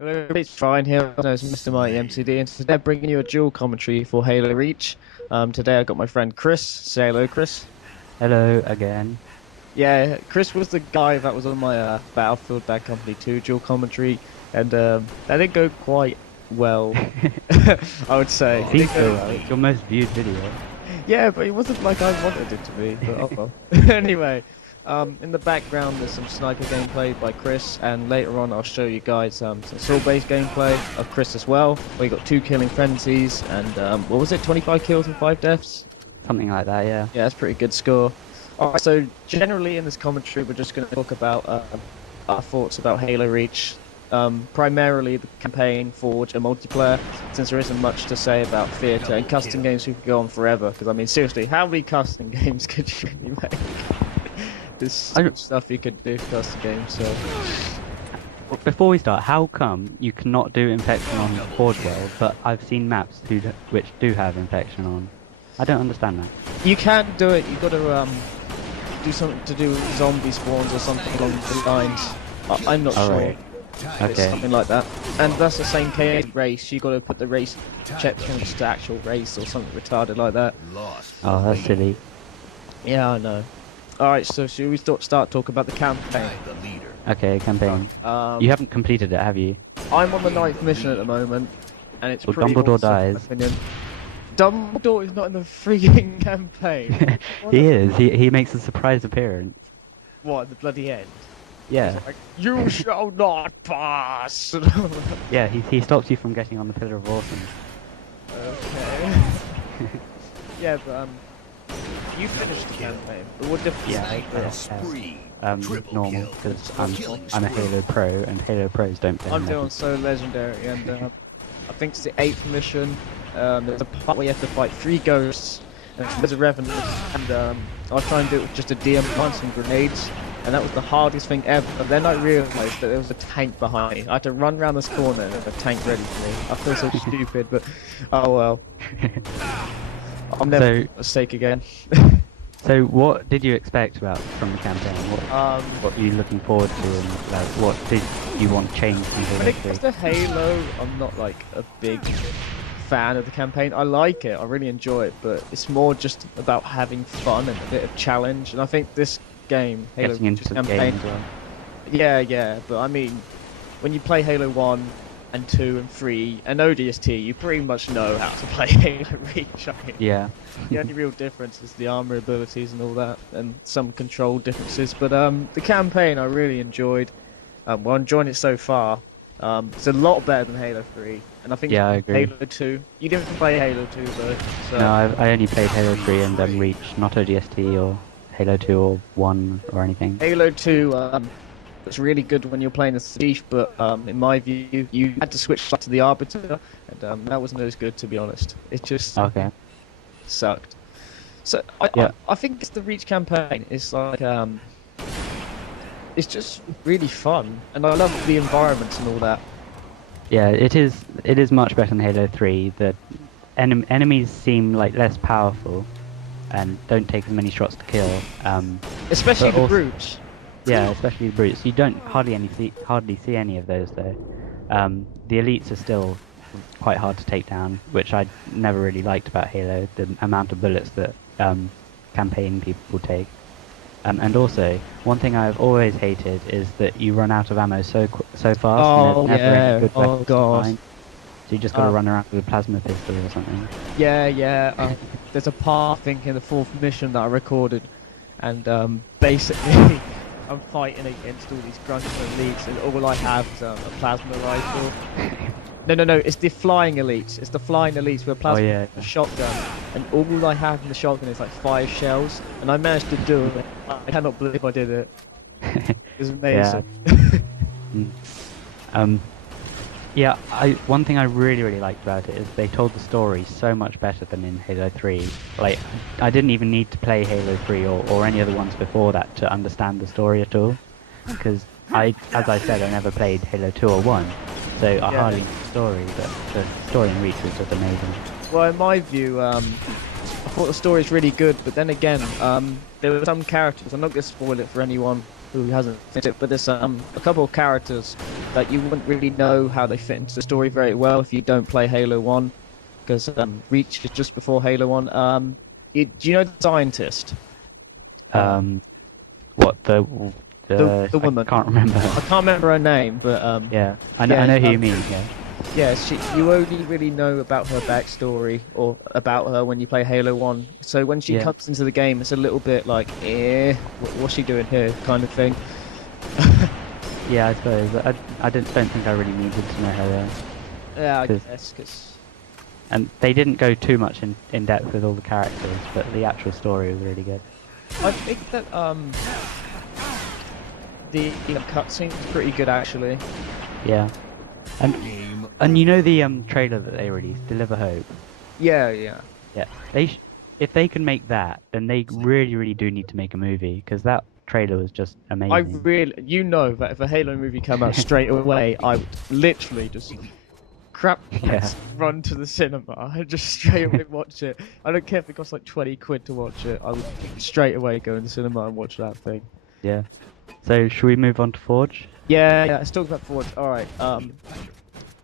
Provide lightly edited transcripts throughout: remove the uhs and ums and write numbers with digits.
Hello, it's Ryan here, known as Mr. Mighty MCD, and today I'm bringing you a dual commentary for Halo Reach. Today I got my friend Chris. Say hello, Chris. Hello again. Yeah, Chris was the guy that was on my Battlefield Bad Company 2 dual commentary, and that didn't go quite well, I would say. It Seems didn't go so. well. It's your most viewed video. Yeah, but it wasn't like I wanted it to be, but oh well. Anyway, in the background there's some sniper gameplay by Chris, and later on I'll show you guys some assault-based gameplay of Chris as well, where you got 2 killing frenzies, and what was it, 25 kills and 5 deaths? Something like that, yeah. Yeah, that's a pretty good score. Alright, so generally in this commentary we're just going to talk about our thoughts about Halo Reach. Primarily the campaign, Forge, and multiplayer, since there isn't much to say about theatre and custom games we could go on forever, because I mean seriously, how many custom games could you really make? There's so much stuff you could do for custom games, so... Before we start, how come you cannot do infection on Forge World, but I've seen maps which do have infection on? I don't understand that. You can't do it, you've got to do something to do with zombie spawns or something along the lines. I'm not sure. Right. Okay. Something like that. And that's the same case race, you got to put the race checkpoints to actual race or something retarded like that. Oh, that's silly. Yeah, I know. Alright, so should we start talking about the campaign? Okay, campaign. You haven't completed it, have you? I'm on the 9th mission at the moment, and it's Well, pretty Dumbledore awesome, in my dies. opinion. Dumbledore is not in the freaking campaign. He is. He makes a surprise appearance. What, at the bloody end? Yeah. Like, you shall not pass! Yeah, he stops you from getting on the Pillar of Awesome. Okay. Yeah, but you finished the campaign. But what difference Yeah, does it make this? normal, because I'm a Halo Pro, and Halo Pros don't play I'm on doing Legends. so legendary, and I think it's the 8th mission. There's a part where you have to fight 3 ghosts, and there's a revenant, and I'll try and do it with just a DM and some grenades, and that was the hardest thing ever. But then I realised that there was a tank behind me. I had to run around this corner and a tank ready for me. I feel so stupid, but oh well. I'll never make a mistake again. So what did you expect from the campaign? What are you looking forward to, and what did you want changed from When Halo it comes 3? to Halo, I'm not like a big fan of the campaign. I like it, I really enjoy it, but it's more just about having fun and a bit of challenge. And I think this game, Halo Getting into the campaign, game as well. yeah, but I mean, when you play Halo 1 and 2 and 3 and ODST, you pretty much know how to play Halo Reach. I mean, Yeah. the only real difference is the armor abilities and all that, and some control differences. But the campaign I really enjoyed. Well, I'm enjoying it so far. It's a lot better than Halo 3, and I think Yeah, I agree. Halo 2. You didn't play Halo 2 though. So. No, I only played Halo 3 and then Reach, not ODST or Halo 2 or 1 or anything. Halo 2 was really good when you're playing as Thief, but in my view, you had to switch back to the Arbiter, and that wasn't as good, to be honest. It just Okay. sucked. So I think it's the Reach campaign. It's like it's just really fun, and I love the environments and all that. Yeah, it is much better than Halo 3. The enemies seem like less powerful and don't take as many shots to kill. Especially But the also- brutes. Yeah, especially the brutes. You don't hardly see any of those though. The elites are still quite hard to take down, which I never really liked about Halo. The amount of bullets that campaign people take. And also, one thing I've always hated is that you run out of ammo so fast. Oh, and there's never yeah. any good Oh, weapons to God. find. So you just got to run around with a plasma pistol or something. Yeah. There's a part, I think, in the 4th mission that I recorded, and basically, I'm fighting against all these grunts and elites, and all I have is a plasma rifle. No, it's the flying elites. It's the flying elites with a plasma yeah. a shotgun, and all I have in the shotgun is like 5 shells, and I managed to do it. I cannot believe I did it. It was amazing. Yeah, one thing I really liked about it is they told the story so much better than in Halo 3. Like, I didn't even need to play Halo 3 or any other ones before that to understand the story at all. Because as I said, I never played Halo 2 or 1, so I hardly knew the story, but the story in Reach was just amazing. Well, in my view, I thought the story's really good, but then again, there were some characters, I'm not going to spoil it for anyone, who hasn't finished it, but there's a couple of characters that you wouldn't really know how they fit into the story very well if you don't play Halo 1, because Reach is just before Halo 1. Do you know the scientist? What the woman? I can't remember. I can't remember her name, but Yeah, I know who you mean. Yeah. Yeah, you only really know about her backstory or about her when you play Halo 1. So when she comes into the game, it's a little bit like, what's she doing here, kind of thing. Yeah, I suppose. I don't think I really needed to know her there. Yeah, I guess, because... And they didn't go too much in depth with all the characters, but the actual story was really good. I think that, the cutscene is pretty good, actually. Yeah. And you know the trailer that they released, Deliver Hope? Yeah. Yeah. If they can make that, then they really do need to make a movie, because that trailer was just amazing. That if a Halo movie came out straight away, I would literally just run to the cinema and just straight away watch it. I don't care if it costs like 20 quid to watch it, I would straight away go in the cinema and watch that thing. Yeah. So, should we move on to Forge? Yeah, let's talk about Forge. Alright,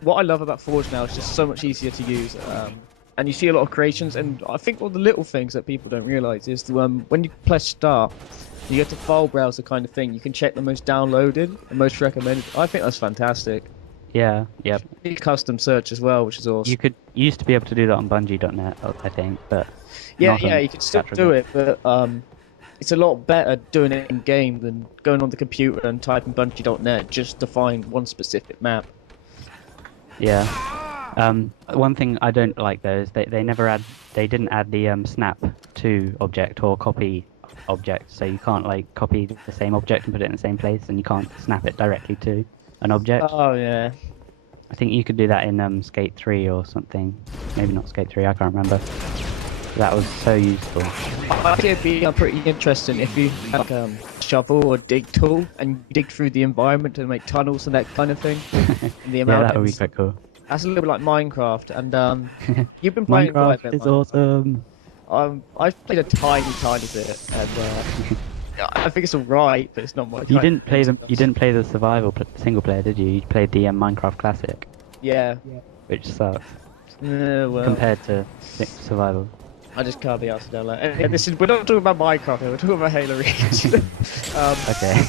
what I love about Forge now is just so much easier to use. And you see a lot of creations, and I think all the little things that people don't realise is when you press start, you get to file browser kind of thing. You can check the most downloaded and most recommended. I think that's fantastic. Yeah, yep. Custom search as well, which is awesome. You used to be able to do that on Bungie.net, I think, but yeah, you can still do it, but it's a lot better doing it in game than going on the computer and typing Bungie.net just to find one specific map. Yeah. One thing I don't like though is they didn't add the snap to object or copy object, so you can't like copy the same object and put it in the same place, and you can't snap it directly to an object. Oh yeah. I think you could do that in Skate 3 or something. Maybe not Skate 3, I can't remember. That was so useful. I think it'd be pretty interesting if you had a shovel or dig tool and you dig through the environment to make tunnels and that kind of thing. Yeah, that would be quite cool. That's a little bit like Minecraft, and you've been playing quite a bit. Minecraft is awesome. I've played a tiny bit, and I think it's alright, but it's not my. You didn't play the survival single player, did you? You played the Minecraft Classic. Yeah. Which sucks. Well, compared to survival. I just can't be asked to download. And we're not talking about Minecraft here, we're talking about Halo Reach. Okay.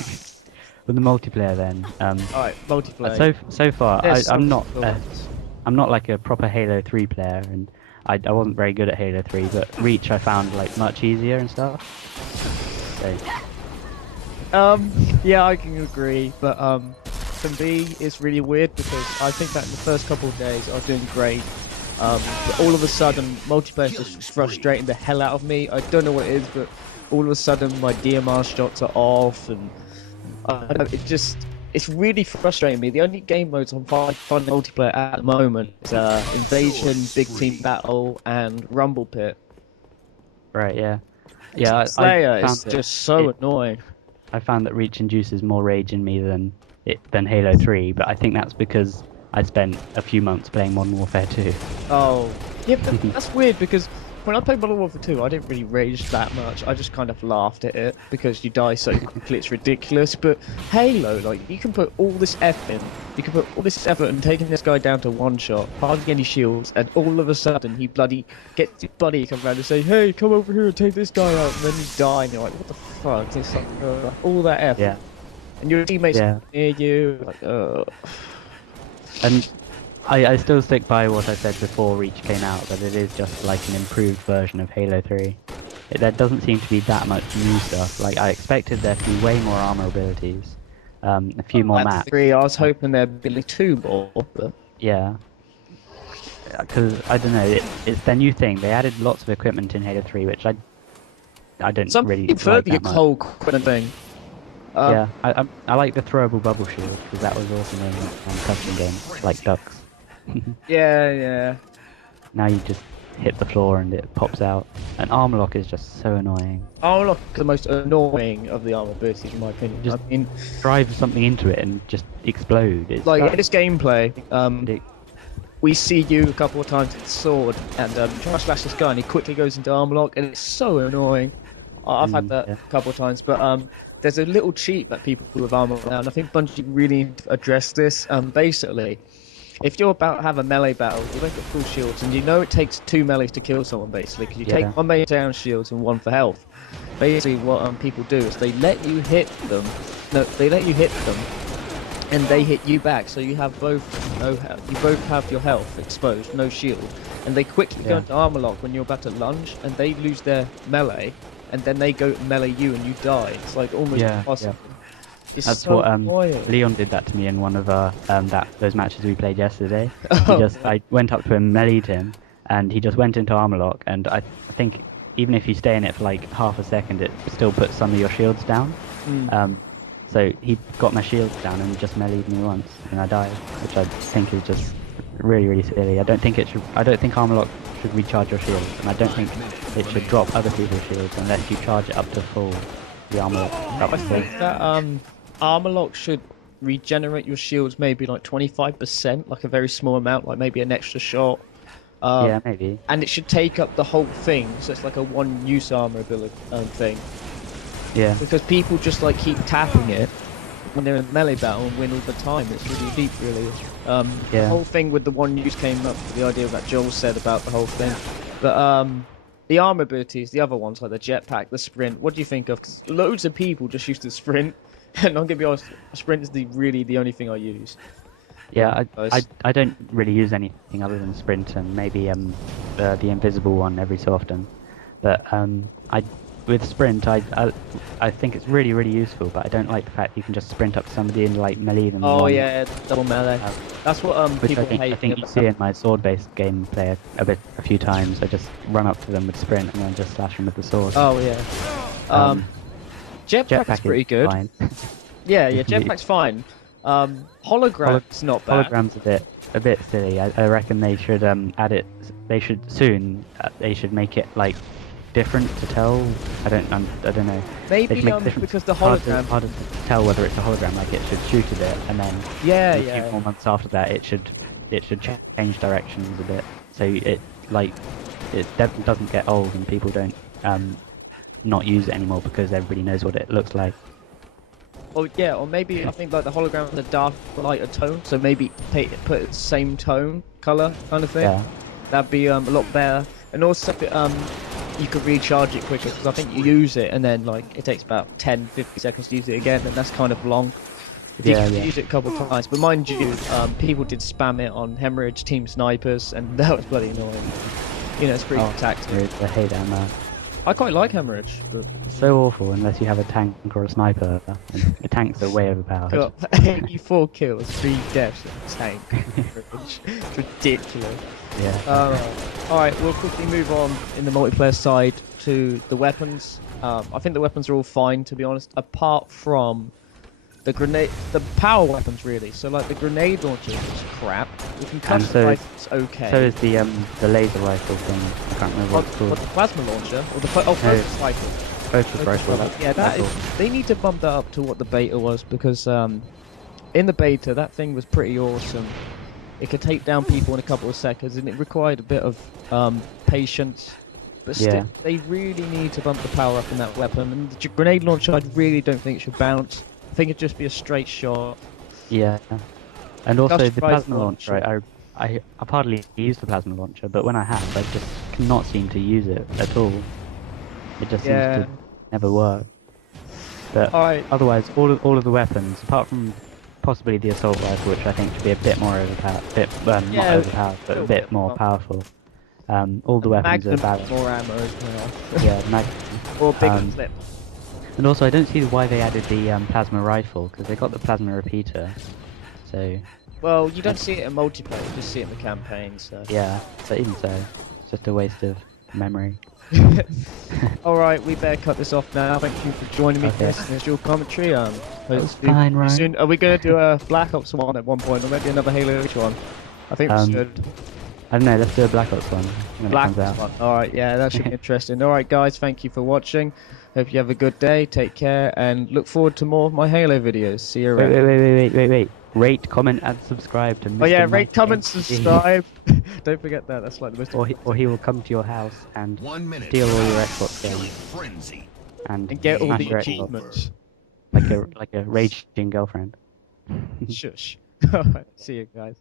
With the multiplayer then. Alright, multiplayer. So far, I'm not like a proper Halo 3 player, and I wasn't very good at Halo 3, but Reach I found like much easier and stuff. So. Yeah, I can agree, but for me it's really weird because I think that in the first couple of days I was doing great. But all of a sudden, multiplayer is just frustrating the hell out of me. I don't know what it is, but all of a sudden my DMR shots are off, and it's really frustrating me. The only game modes I'm finding multiplayer at the moment is Invasion, Big Team Battle, and Rumble Pit. Right, yeah. Yeah, Slayer is just so annoying. I found that Reach induces more rage in me than Halo 3, but I think that's because I spent a few months playing Modern Warfare 2. Oh, yeah, but that's weird because when I played Modern Warfare 2, I didn't really rage that much. I just kind of laughed at it because you die so quickly, it's ridiculous. But Halo, like, you can put all this effort in. You can put all this effort in taking this guy down to one shot, hardly any shields, and all of a sudden he bloody gets his buddy come around and say, "Hey, come over here and take this guy out," and then you die, and you're like, "What the fuck?" It's like all that effort. Yeah. And your teammates near you, like, And I still stick by what I said before Reach came out, that it is just like an improved version of Halo 3. There doesn't seem to be that much new stuff. Like, I expected there to be way more armor abilities, a few more maps. 3, I was hoping there'd be 2 more, but... Yeah. Because, I don't know, it's their new thing. They added lots of equipment in Halo 3, which I don't really like that much. Cold equipment thing. Yeah, I like the throwable bubble shield, because that was awesome in custom games, like Ducks. Yeah. Now you just hit the floor and it pops out. And armor lock is just so annoying. Armor lock is the most annoying of the armor abilities, in my opinion. Just drive something into it and just explode. In this gameplay, we see you a couple of times with the sword, and try to slash this guy, and he quickly goes into armor lock, and it's so annoying. I've had that a couple of times, but there's a little cheat that people do with armor now, and I think Bungie really need to address this. Basically, if you're about to have a melee battle, you don't get full shields, and you know it takes 2 melees to kill someone, basically, because you take 1 melee down shields and 1 for health. Basically, what people do is they let you hit them. No, they let you hit them, and they hit you back, so you have both you both have your health exposed, no shield, and they quickly go into armor lock when you're about to lunge, and they lose their melee, and then they go melee you and you die. It's like almost impossible. It's That's so what annoying. Leon did that to me in one of those matches we played yesterday. I went up to him, meleeed him, and he just went into armor lock, and I think even if you stay in it for like half a second, it still puts some of your shields down. So he got my shields down and just meleeed me once, and I died, which I think is just really, really silly. I don't think armor lock should recharge your shields, and I don't think it should drop other people's shields unless you charge it up to full. The armor lock. I think that armor lock should regenerate your shields maybe like 25%, like a very small amount, like maybe an extra shot. Yeah, maybe. And it should take up the whole thing, so it's like a one-use armor ability thing. Yeah. Because people just like keep tapping it when they're in melee battle and win all the time. It's really deep, really. The whole thing with the one-use came up with the idea that Joel said about the whole thing. But the armor abilities, the other ones like the jetpack, the sprint, what do you think of? Because loads of people just use the sprint, and I'm gonna be honest, sprint is really the only thing I use. Yeah, I don't really use anything other than sprint and maybe the invisible one every so often. But with sprint, I think it's really, really useful, but I don't like the fact you can just sprint up to somebody and like melee them. Oh yeah, double melee. That's what which people hate. I think you see in my sword-based gameplay a few times. I just run up to them with sprint and then just slash them with the sword. Oh yeah. Jetpack is pretty good. Fine. yeah, jetpack's fine. Hologram's not bad. Hologram's a bit silly. I reckon they should add it. They should soon. They should make it like different to tell. I don't know. Maybe because the hologram harder to tell whether it's a hologram. Like it should shoot a bit, and then a few more months after that, it should change directions a bit. So it doesn't get old, and people don't not use it anymore because everybody knows what it looks like. Or yeah, or maybe I think like the hologram has a dark, lighter tone, so maybe put it same tone, color kind of thing. Yeah. That'd be a lot better. And also, you could recharge it quicker because I think you use it and then like it takes about 10-50 seconds to use it again, and that's kind of long. If you can use it a couple of times, but mind you, people did spam it on Hemorrhage, Team Snipers, and that was bloody annoying. You know, it's pretty tactical. I hate that. I quite like Hemorrhage, but so awful unless you have a tank or a sniper. And the tanks are way overpowered. got 84 kills, 3 deaths in a tank. It's ridiculous. Yeah. Alright, we'll quickly move on in the multiplayer side to the weapons. I think the weapons are all fine, to be honest, apart from the power weapons, really. So, like, the grenade launcher is crap. The concussion rifle's okay. So is the laser rifle thing. I can't remember what it's called. What, the plasma launcher? Or the focus rifle? Focus rifle. Yeah, they need to bump that up to what the beta was, because in the beta, that thing was pretty awesome. It could take down people in a couple of seconds, and it required a bit of patience. But still, they really need to bump the power up in that weapon. And the grenade launcher, I really don't think it should bounce. I think it'd just be a straight shot. Yeah. And also the plasma launcher, I hardly use the plasma launcher, but when I have, I just cannot seem to use it at all. It just seems to never work. But otherwise, all of the weapons, apart from possibly the assault rifle, which I think should be a bit more overpowered, not overpowered, but a bit more powerful. All the weapons are balanced. More ammo as well. Yeah, Magnum. Or bigger clip. And also, I don't see why they added the plasma rifle, because they got the plasma repeater. So. Well, you don't see it in multiplayer, you just see it in the campaign, so. Yeah, so even so, it's just a waste of memory. Alright, we better cut this off now. Thank you for joining me, Chris. There's your commentary. Fine, right? Soon. Are we going to do a Black Ops one at one point, or maybe another Halo one? I think we should. I don't know, let's do a Black Ops one. Black Ops one. Alright, yeah, that should be interesting. Alright, guys, thank you for watching. Hope you have a good day, take care, and look forward to more of my Halo videos. See you around. Wait. Rate, comment, and subscribe to Mr. Oh yeah, rate, comment, subscribe. Don't forget that, that's like the most important. Or he will come to your house and steal all your Xbox games. And get all the your achievements. like a raging girlfriend. Shush. Alright, see you guys.